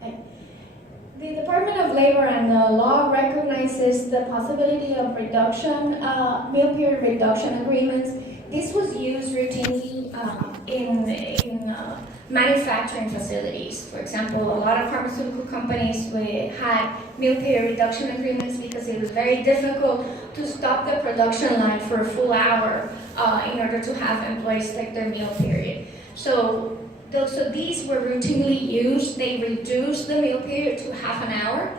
sorry, the Department of Labor and the law recognizes the possibility of reduction, meal period reduction agreements. This was used routinely in manufacturing facilities. For example, a lot of pharmaceutical companies had meal period reduction agreements because it was very difficult to stop the production line for a full hour in order to have employees take their meal period. So these were routinely used. They reduced the meal period to half an hour.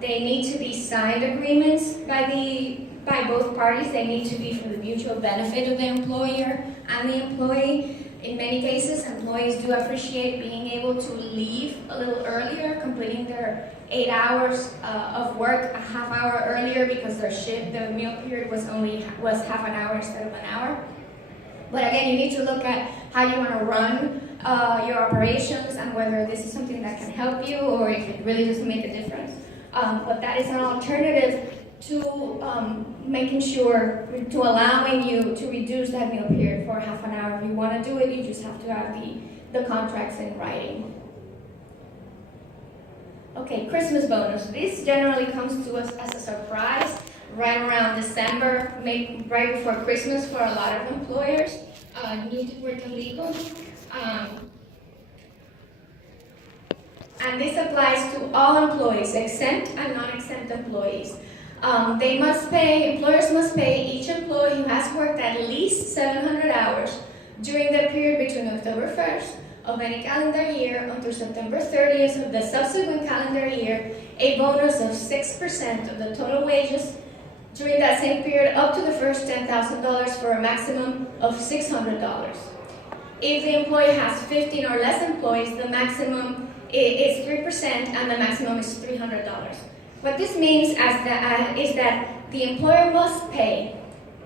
They need to be signed agreements by both parties. They need to be for the mutual benefit of the employer and the employee. In many cases, employees do appreciate being able to leave a little earlier, completing their 8 hours of work a half hour earlier because the meal period was half an hour instead of an hour. But again, you need to look at how you want to run your operations and whether this is something that can help you or if it really doesn't make a difference. But that is an alternative to making sure, to allowing you to reduce that meal period for half an hour. If you want to do it, you just have to have the contracts in writing. Okay, Christmas bonus. This generally comes to us as a surprise right around December, right before Christmas for a lot of employers, new to Puerto Rico. And this applies to all employees, exempt and non-exempt employees. Employers must pay each employee who has worked at least 700 hours during the period between October 1st of any calendar year until September 30th of the subsequent calendar year, a bonus of 6% of the total wages during that same period up to the first $10,000 for a maximum of $600. If the employee has 15 or less employees, the maximum is 3% and the maximum is $300. What this means is that the employer must pay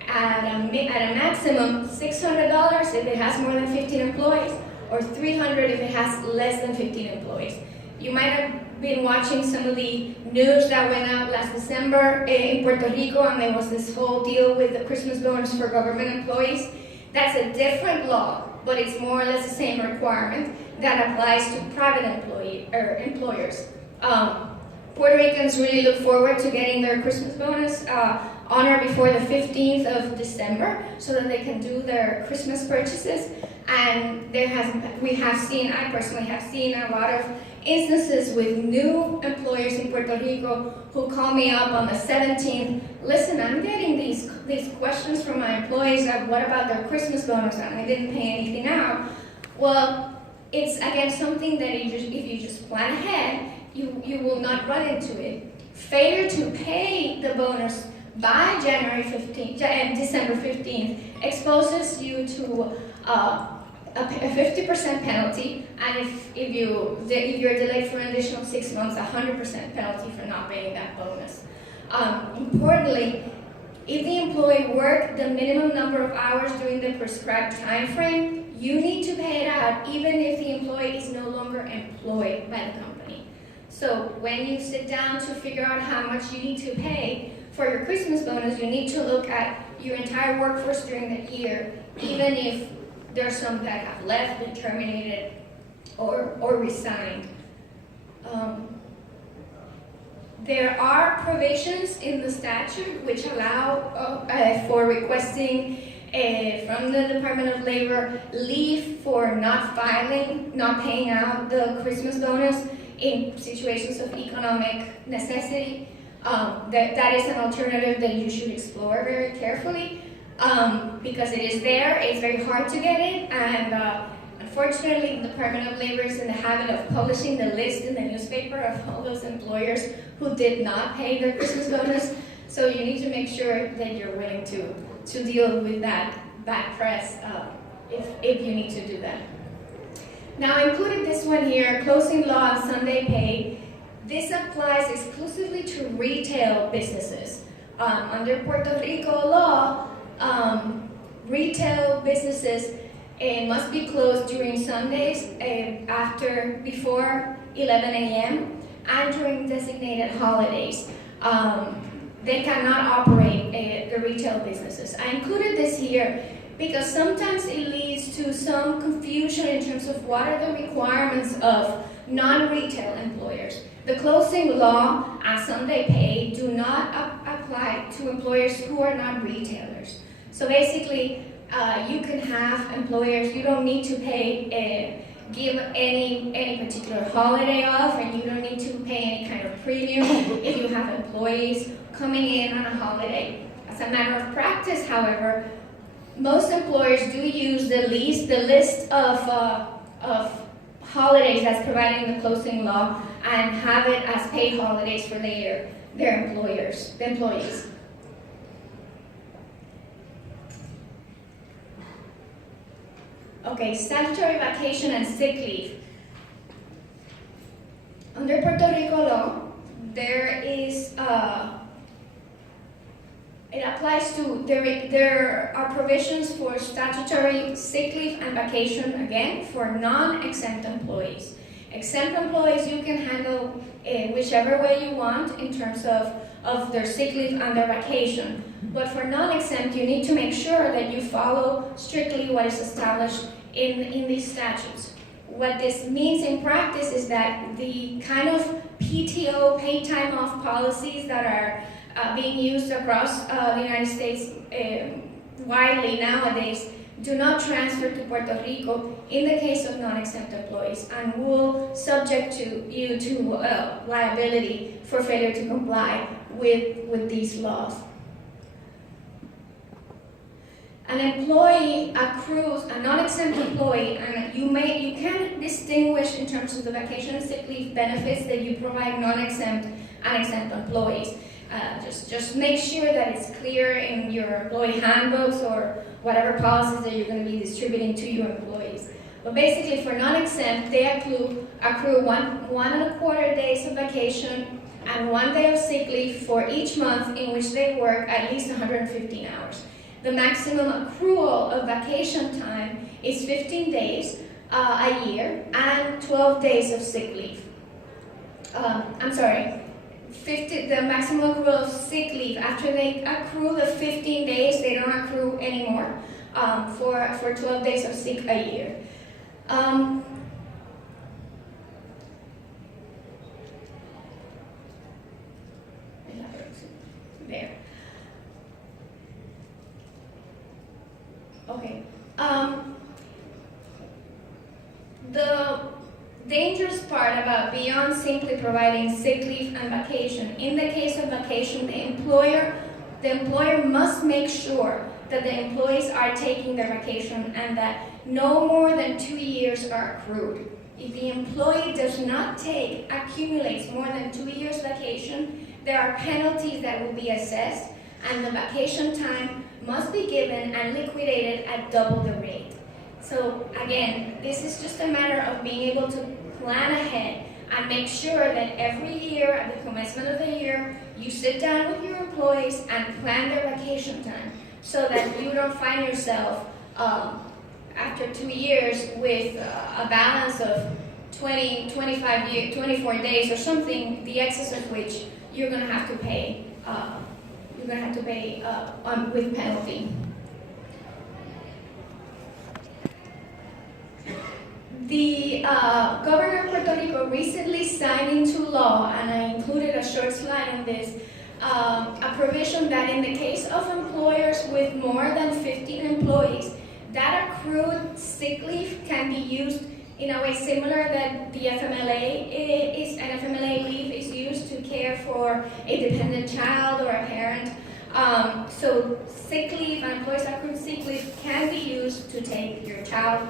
at a maximum $600 if it has more than 15 employees, or $300 if it has less than 15 employees. You might have been watching some of the news that went out last December in Puerto Rico, and there was this whole deal with the Christmas bonus for government employees. That's a different law, but it's more or less the same requirement that applies to private employers. Puerto Ricans really look forward to getting their Christmas bonus on or before the 15th of December so that they can do their Christmas purchases. And I personally have seen a lot of instances with new employers in Puerto Rico who call me up on the 17th. Listen, I'm getting these questions from my employees of what about their Christmas bonus and I didn't pay anything out. Well, it's again something that if you just plan ahead, you will not run into it. Failure to pay the bonus by January 15th and December 15th exposes you to a 50% penalty, and if you're delayed for an additional 6 months, 100% penalty for not paying that bonus. Importantly, if the employee worked the minimum number of hours during the prescribed time frame, you need to pay it out even if the employee is no longer employed by the company. So when you sit down to figure out how much you need to pay for your Christmas bonus, you need to look at your entire workforce during the year, even if there's some that have left, been terminated, or resigned. There are provisions in the statute which allow for requesting from the Department of Labor leave for not paying out the Christmas bonus in situations of economic necessity. That is an alternative that you should explore very carefully because it is there. It's very hard to get it, and unfortunately, the Department of Labor is in the habit of publishing the list in the newspaper of all those employers who did not pay their Christmas bonus. So you need to make sure that you're willing to deal with that bad press if you need to do that. Now, I included this one here, closing law on Sunday pay. This applies exclusively to retail businesses. Under Puerto Rico law, retail businesses must be closed during Sundays before 11 a.m. and during designated holidays. They cannot operate the retail businesses. I included this here because sometimes it leads to some confusion in terms of what are the requirements of non-retail employers. The closing law and Sunday pay do not apply to employers who are not retailers. So basically, you can have employers, you don't need to pay, give any particular holiday off, and you don't need to pay any kind of premium if you have employees coming in on a holiday. As a matter of practice, however, most employers do use the list of holidays that's provided in the closing law and have it as paid holidays for their employees. Okay, statutory vacation and sick leave. Under Puerto Rico law, there are provisions for statutory sick leave and vacation, again, for non-exempt employees. Exempt employees, you can handle whichever way you want in terms of their sick leave and their vacation. But for non-exempt, you need to make sure that you follow strictly what is established in these statutes. What this means in practice is that the kind of PTO, paid time off policies that are being used across the United States widely nowadays do not transfer to Puerto Rico in the case of non-exempt employees, and will subject you to liability for failure to comply with these laws. An employee accrues, a non-exempt employee, and you can distinguish in terms of the vacation and sick leave benefits that you provide non-exempt and exempt employees. Just make sure that it's clear in your employee handbooks or whatever policies that you're going to be distributing to your employees. But basically, for non-exempt, they accrue one and a quarter days of vacation and 1 day of sick leave for each month in which they work at least 115 hours. The maximum accrual of vacation time is 15 days a year and 12 days of sick leave. The maximum accrual of sick leave, after they accrue the 15 days, they don't accrue anymore for 12 days of sick a year. There. Okay. The dangerous part about beyond simply providing sick leave and vacation, in the case of vacation, the employer must make sure that the employees are taking their vacation and that no more than 2 years are accrued. If the employee does not accumulates more than 2 years vacation, there are penalties that will be assessed, and the vacation time must be given and liquidated at double the rate. So again, this is just a matter of being able to plan ahead and make sure that every year at the commencement of the year, you sit down with your employees and plan their vacation time so that you don't find yourself after 2 years with a balance of 24 days or something, the excess of which you're going to have to pay. With penalty. The governor of Puerto Rico recently signed into law, and I included a short slide on this, a provision that in the case of employers with more than 15 employees, that accrued sick leave can be used in a way similar that the FMLA leave is used to care for a dependent child or a parent. So sick leave and employees accrued sick leave can be used to take your child